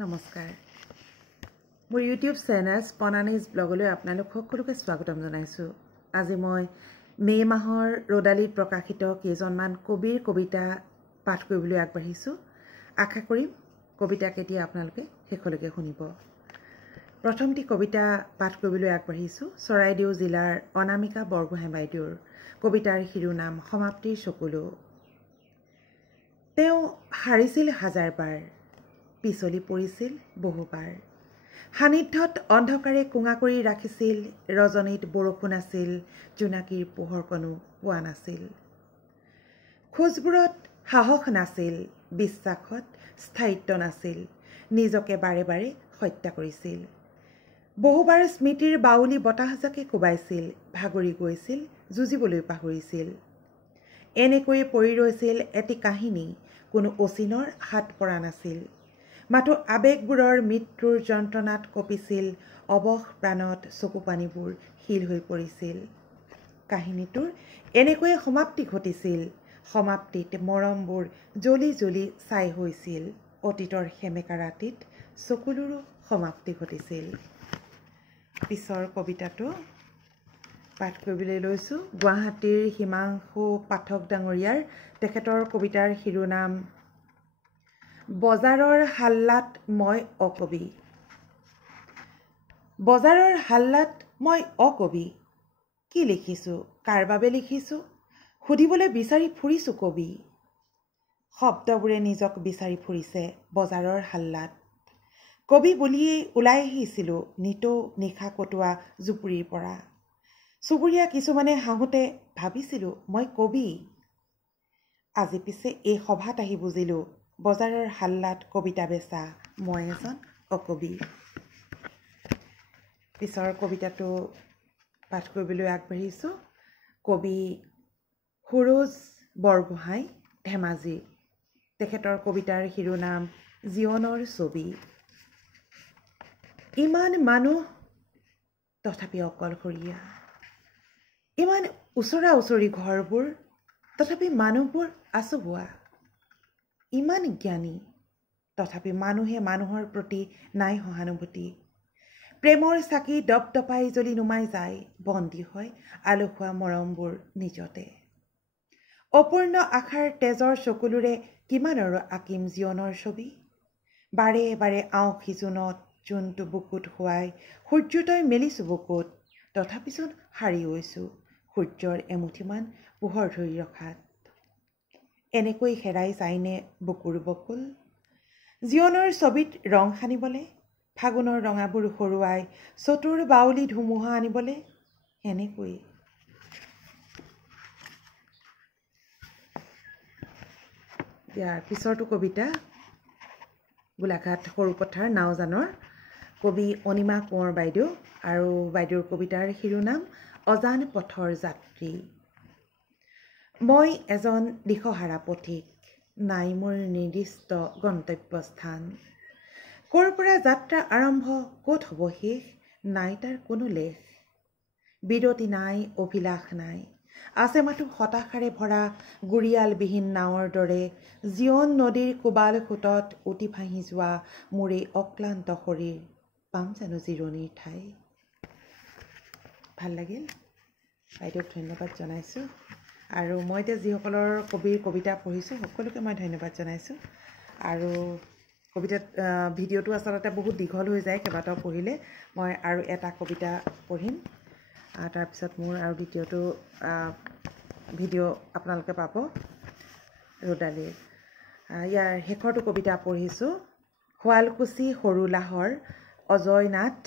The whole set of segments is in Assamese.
নমস্কাৰ মোৰ ইউটিউব চেনেল স্পনানিজ ব্লগলৈ আপোনালোক সকলোকে স্বাগতম জনাইছোঁ। আজি মই মে মাহৰ ৰদালিত প্ৰকাশিত কেইজনমান কবিৰ কবিতা পাঠ কৰিবলৈ আগবাঢ়িছোঁ। আশা কৰিম কবিতা কেতিয়া আপোনালোকে শেষলৈকে শুনিব। প্ৰথমটি কবিতা পাঠ কৰিবলৈ আগবাঢ়িছোঁ চৰাইদেউ জিলাৰ অনামিকা বৰগোহাঁই বাইদেউৰ কবিতাৰ শিৰোনাম সমাপ্তিৰ চকুলো। তেওঁ হাৰিছিল হাজাৰবাৰ, পিছলি পৰিছিল বহুবাৰ। সান্নিধ্যত অন্ধকাৰে কোঙা কৰি ৰাখিছিল, ৰজনীত বৰষুণ আছিল, জোনাকীৰ পোহৰকণো পোৱা নাছিল। খোজবোৰত সাহস নাছিল, বিশ্বাসত স্থায়িত্ব নাছিল, নিজকে বাৰে বাৰে হত্যা কৰিছিল। বহুবাৰ স্মৃতিৰ বাউলি বতাহজাকে কোবাইছিল, ভাগৰি গৈছিল, যুঁজিবলৈ পাহৰিছিল। এনেকৈয়ে পৰি ৰৈছিল এটি কাহিনী, কোনো অচিনৰ হাত পৰা নাছিল। মাথো আৱেগবোৰৰ মৃত্যুৰ যন্ত্ৰণাত কঁপিছিল, অৱশ প্ৰাণত চকু পানীবোৰ শিল হৈ পৰিছিল। কাহিনীটোৰ এনেকৈয়ে সমাপ্তি ঘটিছিল, সমাপ্তিত মৰমবোৰ জ্বলি জ্বলি ছাই হৈছিল। অতীতৰ সেমেকা ৰাতিত চকুলোৰো সমাপ্তি ঘটিছিল। পিছৰ কবিতাটো পাঠ কৰিবলৈ লৈছোঁ গুৱাহাটীৰ হিমাংশু পাঠক ডাঙৰীয়াৰ। তেখেতৰ কবিতাৰ শিৰোনাম বজাৰৰ হাল্লাত মই অকবি। বজাৰৰ হাল্লাত মই অকবি, কি লিখিছোঁ, কাৰ বাবে লিখিছোঁ, সুধিবলৈ বিচাৰি ফুৰিছোঁ কবি। শব্দবোৰে নিজক বিচাৰি ফুৰিছে বজাৰৰ হাল্লাত। কবি বুলিয়েই ওলাই আহিছিলোঁ নিতৌ নিশা কটোৱা জুপুৰিৰ পৰা। চুবুৰীয়া কিছুমানে হাঁহোতে ভাবিছিলোঁ মই কবি। আজি পিছে এই সভাত আহি বুজিলোঁ, বজাৰৰ হাল্লাত কবিতা বেচা মই এজন অকবি। পিছৰ কবিতাটো পাঠ কৰিবলৈ আগবাঢ়িছোঁ কবি সুৰজ বৰগোহাঁই ধেমাজি। তেখেতৰ কবিতাৰ শিৰোনাম জীৱনৰ ছবি। ইমান মানুহ তথাপি অকলশৰীয়া, ইমান ওচৰা ওচৰি ঘৰবোৰ তথাপি মানুহবোৰ আচুবোৱা। ইমান জ্ঞানী তথাপি মানুহে মানুহৰ প্ৰতি নাই সহানুভূতি। প্ৰেমৰ চাকি দপদপাই জ্বলি নুমাই যায়, বন্দী হয় আলসুৱা মৰমবোৰ নিজতে। অপূৰ্ণ আশাৰ তেজৰ চকুলোৰে কিমান আৰু আঁকিম জীৱনৰ ছবি। বাৰে বাৰে আঁউসী জোনত জোনটো বুকুত শুৱাই সূৰ্যোদয় মেলিছোঁ বুকুত, তথাপিচোন হাৰি গৈছোঁ সূৰ্যৰ এমুঠিমান পোহৰ ধৰি ৰখাত। এনেকৈ হেৰাই যায়নে বুকুৰ বকুল, জীৱনৰ ছবিত ৰং সানিবলে, ফাগুনৰ ৰঙাবোৰ সৰুৱাই চতুৰ বাউলি ধুমুহা আনিবলে। এনেকৈ ইয়াৰ পিছৰটো কবিতা গোলাঘাট সৰুপথাৰ নাওজানৰ কবি অনিমা কোঁৱৰ বাইদেউ, আৰু বাইদেউৰ কবিতাৰ শিৰোনাম অজান পথৰ যাত্ৰী। মই এজন দিশহাৰা পথিক, নাই মোৰ নিৰ্দিষ্ট গন্তব্যস্থান। ক'ৰ পৰা যাত্ৰা আৰম্ভ, ক'ত হ'ব শেষ, নাই তাৰ কোনো লেখ। বিৰতি নাই, অভিলাষ নাই, আছে মাথো হতাশাৰে ভৰা গুৰিয়ালবিহীন নাৱৰ দৰে জীৱন নদীৰ কোবাল সোঁতত উটি ভাঁহি যোৱা মোৰ এই অক্লান্ত শৰীৰ। পাম জানো জিৰণিৰ ঠাই। ভাল লাগিল, বাইদেউক ধন্যবাদ জনাইছোঁ। আৰু মই এতিয়া যিসকলৰ কবিৰ কবিতা পঢ়িছোঁ সকলোকে মই ধন্যবাদ জনাইছোঁ। আৰু কবিতাত ভিডিঅ'টো আচলতে বহুত দীঘল হৈ যায়, কেইবাটাও পঢ়িলে। মই আৰু এটা কবিতা পঢ়িম, তাৰপিছত মোৰ আৰু দ্বিতীয়টো ভিডিঅ' আপোনালোকে পাব ৰদালিৰ। ইয়াৰ শেষৰটো কবিতা পঢ়িছোঁ শুৱালকুছি সৰুলাহৰ অজয় নাথ।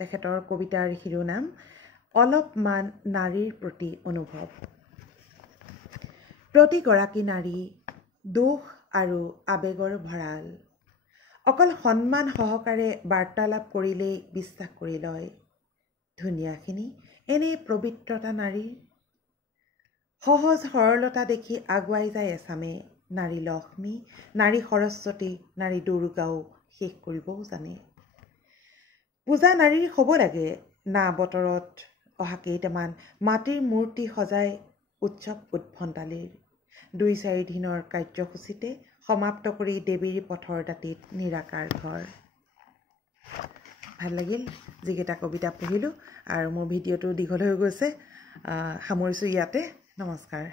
তেখেতৰ কবিতাৰ শিৰোনাম অলপমান নাৰীৰ প্ৰতি অনুভৱ। প্ৰতিগৰাকী নাৰী দুখ আৰু আৱেগৰ ভঁৰাল। অকল সন্মান সহকাৰে বাৰ্তালাপ কৰিলেই বিশ্বাস কৰি লয়। ধুনীয়াখিনি এনে পবিত্ৰতা নাৰীৰ। সহজ সৰলতা দেখি আগুৱাই যায় এচামে। নাৰী লক্ষ্মী, নাৰী সৰস্বতী, নাৰী দুৰ্গাও শেষ কৰিবও জানে। পূজা নাৰীৰ হ'ব লাগে, না বতৰত অহা কেইটামান মাটিৰ মূৰ্তি সজাই উৎসৱ উদ্ভণ্ডালীৰ। ২-৪ দিনৰ কাৰ্যসূচীতে সমাপ্ত কৰি দেৱীৰ পথৰ দাঁতিত নিৰাকাৰ ঘৰ। ভাল লাগিল যিকেইটা কবিতা পঢ়িলোঁ আৰু মোৰ ভিডিঅ'টো দীঘল হৈ গৈছে। সামৰিছোঁ ইয়াতে। নমস্কাৰ।